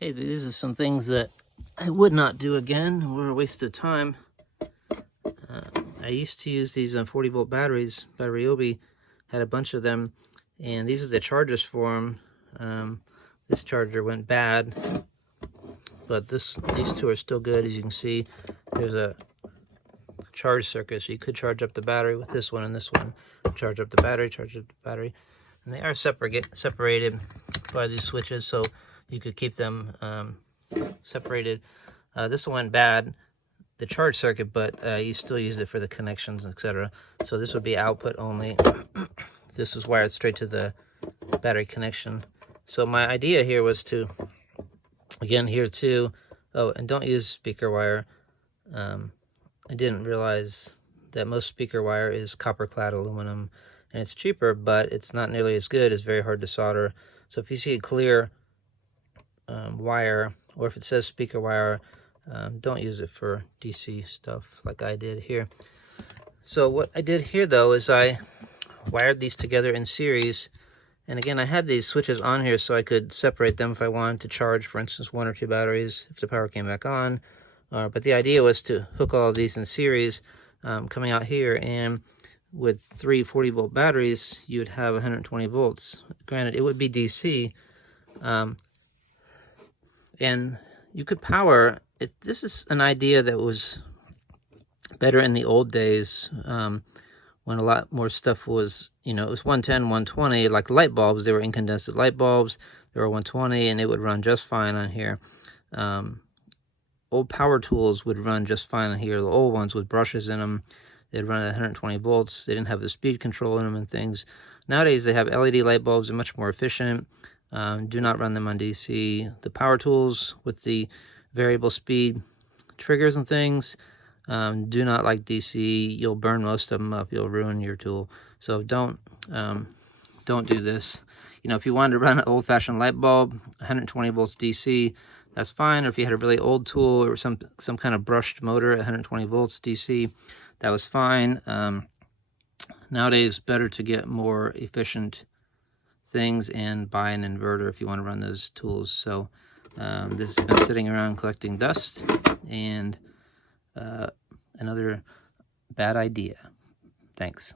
Okay, these are some things that I would not do again. Were a waste of time. I used to use these 40-volt batteries by Ryobi. Had a bunch of them, and these are the chargers for them. This charger went bad, but these two are still good. As you can see, there's a charge circuit, so you could charge up the battery with this one and this one. Charge up the battery, and they are separated by these switches, so you could keep them separated. This one went bad, the charge circuit, but you still use it for the connections, etc. So this would be output only. This is wired straight to the battery connection. So my idea here was to, again here too, oh, and don't use speaker wire. I didn't realize that most speaker wire is copper clad aluminum, and it's cheaper, but it's not nearly as good. It's very hard to solder. So if you see a clear wire, or if it says speaker wire, don't use it for DC stuff like I did here. So what I did here though is I wired these together in series, and again I had these switches on here so I could separate them if I wanted to charge, for instance, 1 or 2 batteries if the power came back on. But the idea was to hook all of these in series coming out here, and with 3 40-volt batteries you would have 120 volts. Granted, it would be DC, and you could power it. This is an idea that was better in the old days, when a lot more stuff was, it was 110, 120, like light bulbs. They were incandescent light bulbs. They were 120, and it would run just fine on here. Old power tools would run just fine on here. The old ones with brushes in them, they'd run at 120 volts. They didn't have the speed control in them and things. Nowadays, they have LED light bulbs. They're much more efficient. Do not run them on DC. The power tools with the variable speed triggers and things, do not like DC. You'll burn most of them up. You'll ruin your tool. So don't do this. If you wanted to run an old-fashioned light bulb, 120 volts DC, that's fine. Or if you had a really old tool or some kind of brushed motor at 120 volts DC, that was fine. Nowadays, better to get more efficient things and buy an inverter if you want to run those tools. So this has been sitting around collecting dust, and another bad idea. Thanks.